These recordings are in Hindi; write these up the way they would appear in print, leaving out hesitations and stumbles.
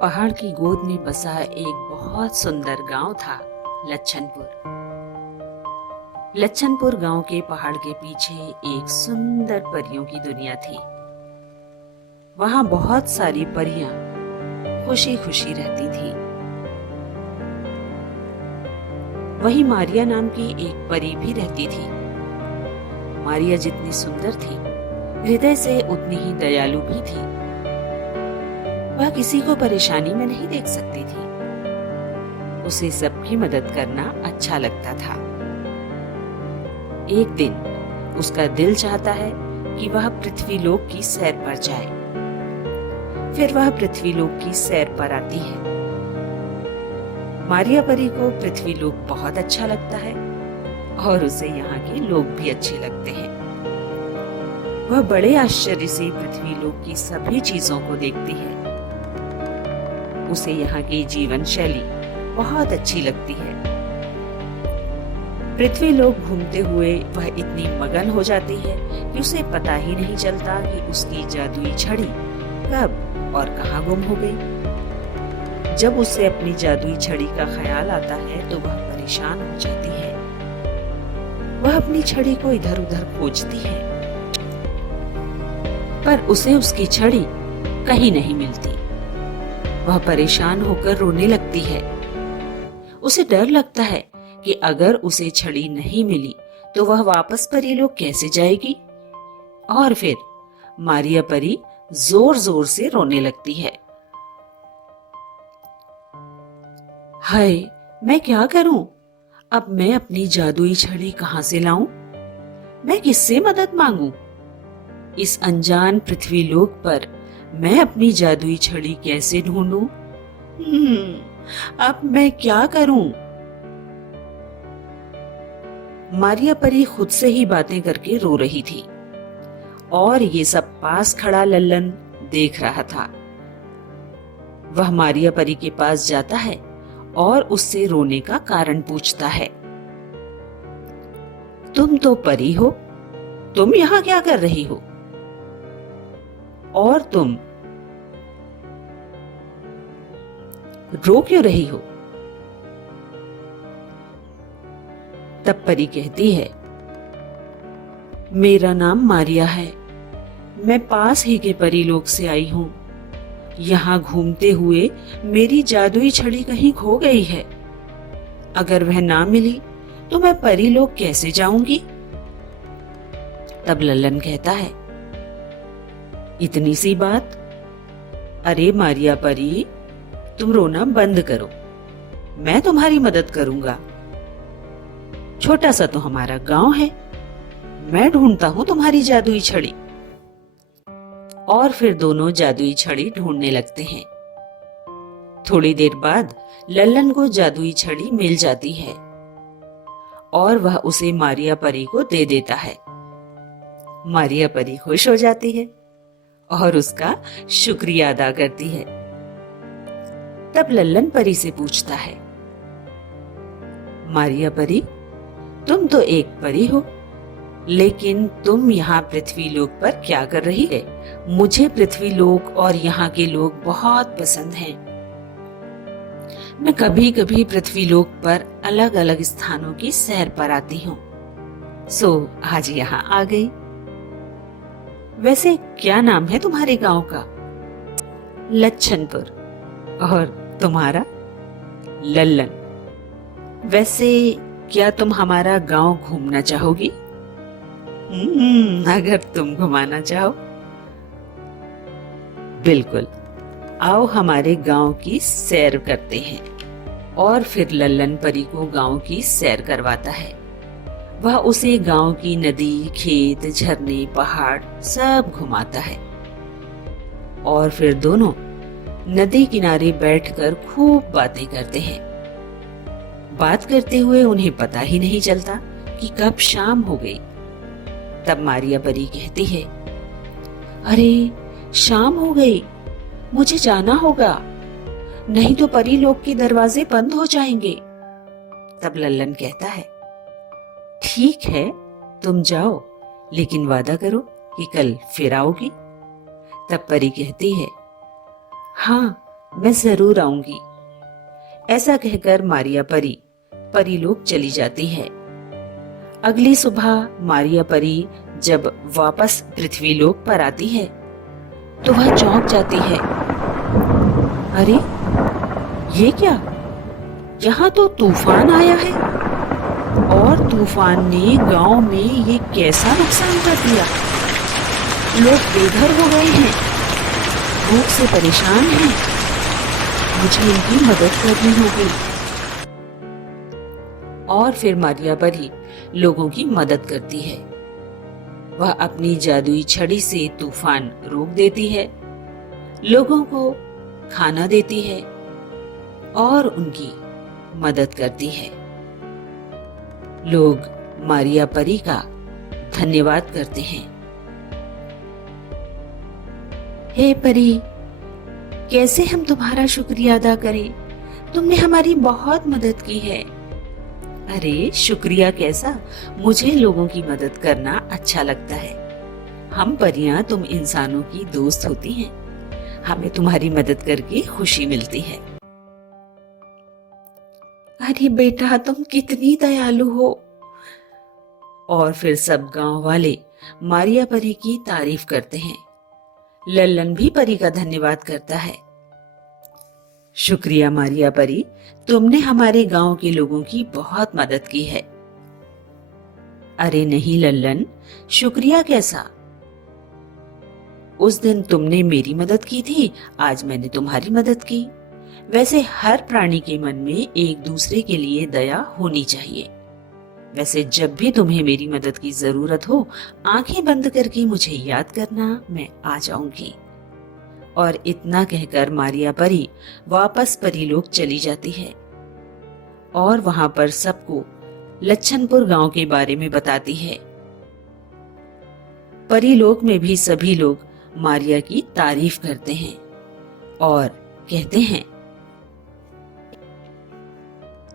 पहाड़ की गोद में बसा एक बहुत सुंदर गांव था, लच्छनपुर। लच्छनपुर गांव के पहाड़ के पीछे एक सुंदर परियों की दुनिया थी। वहां बहुत सारी परियां खुशी खुशी रहती थी। वहीं मारिया नाम की एक परी भी रहती थी। मारिया जितनी सुंदर थी, हृदय से उतनी ही दयालु भी थी। वह किसी को परेशानी में नहीं देख सकती थी। उसे सबकी मदद करना अच्छा लगता था। एक दिन उसका दिल चाहता है कि वह पृथ्वीलोक की सैर पर जाए। फिर वह पृथ्वीलोक की सैर पर आती है। मारिया परी को पृथ्वीलोक बहुत अच्छा लगता है और उसे यहाँ के लोग भी अच्छे लगते हैं। वह बड़े आश्चर्य से पृथ्वीलोक की सभी चीजों को देखती है। उसे यहाँ की जीवन शैली बहुत अच्छी लगती है। पृथ्वीलोक घूमते हुए वह इतनी मगन हो जाती है कि उसे पता ही नहीं चलता कि उसकी जादुई छड़ी कब और कहाँ गुम हो गई। जब उसे अपनी जादुई छड़ी का ख्याल आता है तो वह परेशान हो जाती है। वह अपनी छड़ी को इधर उधर खोजती है, पर उसे उसकी छड़ी कहीं नहीं मिलती। वह परेशान होकर रोने लगती है। उसे डर लगता है कि अगर उसे छड़ी नहीं मिली तो वह वापस परीलोक कैसे जाएगी। और फिर मारिया परी जोर जोर से रोने लगती है। हाय, मैं क्या करूं? अब मैं अपनी जादुई छड़ी कहां से लाऊं? मैं किससे मदद मांगूं? इस अनजान पृथ्वीलोक पर मैं अपनी जादुई छड़ी कैसे ढूंढूं? अब मैं क्या करूं? मारिया परी खुद से ही बातें करके रो रही थी और ये सब पास खड़ा लल्लन देख रहा था। वह मारिया परी के पास जाता है और उससे रोने का कारण पूछता है। तुम तो परी हो, तुम यहाँ क्या कर रही हो? और तुम रो क्यों रही हो? तब परी कहती है, मेरा नाम मारिया है। मैं पास ही के परीलोक से आई हूं। यहाँ घूमते हुए मेरी जादुई छड़ी कहीं खो गई है। अगर वह ना मिली तो मैं परीलोक कैसे जाऊंगी? तब लल्लन कहता है, इतनी सी बात? अरे मारिया परी, तुम रोना बंद करो, मैं तुम्हारी मदद करूंगा। छोटा सा तो हमारा गांव है, मैं ढूंढता हूं तुम्हारी जादुई छड़ी। और फिर दोनों जादुई छड़ी ढूंढने लगते हैं। थोड़ी देर बाद लल्लन को जादुई छड़ी मिल जाती है और वह उसे मारिया परी को दे देता है। मारिया परी खुश हो जाती है और उसका शुक्रिया अदा करती है। तब लल्लन परी से पूछता है, मारिया परी, तुम तो एक परी हो, लेकिन तुम यहाँ पृथ्वीलोक पर क्या कर रही है? मुझे पृथ्वीलोक और यहाँ के लोग बहुत पसंद हैं। मैं कभी कभी पृथ्वीलोक पर अलग अलग स्थानों की सैर पर आती हूँ, सो आज यहाँ आ गई। वैसे क्या नाम है तुम्हारे गांव का? लच्छनपुर। और तुम्हारा? लल्लन। वैसे क्या तुम हमारा गांव घूमना चाहोगी? अगर तुम घुमाना चाहो। बिल्कुल, आओ हमारे गांव की सैर करते हैं। और फिर लल्लन परी को गांव की सैर करवाता है। वह उसे गांव की नदी, खेत, झरने, पहाड़ सब घुमाता है। और फिर दोनों नदी किनारे बैठकर खूब बातें करते हैं। बात करते हुए उन्हें पता ही नहीं चलता कि कब शाम हो गई। तब मारिया परी कहती है, अरे शाम हो गई, मुझे जाना होगा, नहीं तो परीलोक के दरवाजे बंद हो जाएंगे। तब लल्लन कहता है, ठीक है, तुम जाओ, लेकिन वादा करो कि कल फिर आओगी। तब परी कहती है, हाँ, मैं जरूर आऊंगी। ऐसा कहकर मारिया परी परीलोक चली जाती है। अगली सुबह मारिया परी जब वापस पृथ्वीलोक पर आती है तो वह चौंक जाती है। अरे ये क्या, यहाँ तो तूफान आया है और तूफान ने गांव में ये कैसा नुकसान कर दिया। लोग बेघर हो गए हैं, भूख से परेशान हैं। मुझे इनकी मदद करनी होगी। और फिर मारिया परी लोगों की मदद करती है। वह अपनी जादुई छड़ी से तूफान रोक देती है, लोगों को खाना देती है और उनकी मदद करती है। लोग मारिया परी का धन्यवाद करते हैं। हे परी, कैसे हम तुम्हारा शुक्रिया अदा करें? तुमने हमारी बहुत मदद की है। अरे शुक्रिया कैसा, मुझे लोगों की मदद करना अच्छा लगता है। हम परियां तुम इंसानों की दोस्त होती हैं, हमें तुम्हारी मदद करके खुशी मिलती है। अरे बेटा, तुम कितनी दयालु हो। और फिर सब गांव वाले मारिया परी की तारीफ करते हैं। लल्लन भी परी का धन्यवाद करता है। शुक्रिया मारिया परी, तुमने हमारे गांव के लोगों की बहुत मदद की है। अरे नहीं लल्लन, शुक्रिया कैसा, उस दिन तुमने मेरी मदद की थी, आज मैंने तुम्हारी मदद की। वैसे हर प्राणी के मन में एक दूसरे के लिए दया होनी चाहिए। वैसे जब भी तुम्हें मेरी मदद की जरूरत हो, आंखें बंद करके मुझे याद करना, मैं आ जाऊंगी। और इतना कहकर मारिया परी वापस परीलोक चली जाती है और वहां पर सबको लच्छनपुर गांव के बारे में बताती है। परीलोक में भी सभी लोग मारिया की तारीफ करते हैं और कहते हैं,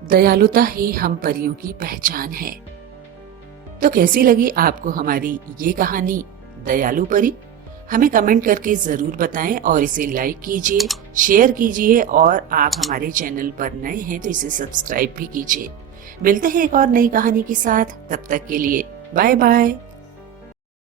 दयालुता ही हम परियों की पहचान है। तो कैसी लगी आपको हमारी ये कहानी दयालु परी? हमें कमेंट करके जरूर बताएं और इसे लाइक कीजिए, शेयर कीजिए और आप हमारे चैनल पर नए हैं तो इसे सब्सक्राइब भी कीजिए। मिलते हैं एक और नई कहानी के साथ, तब तक के लिए बाय बाय।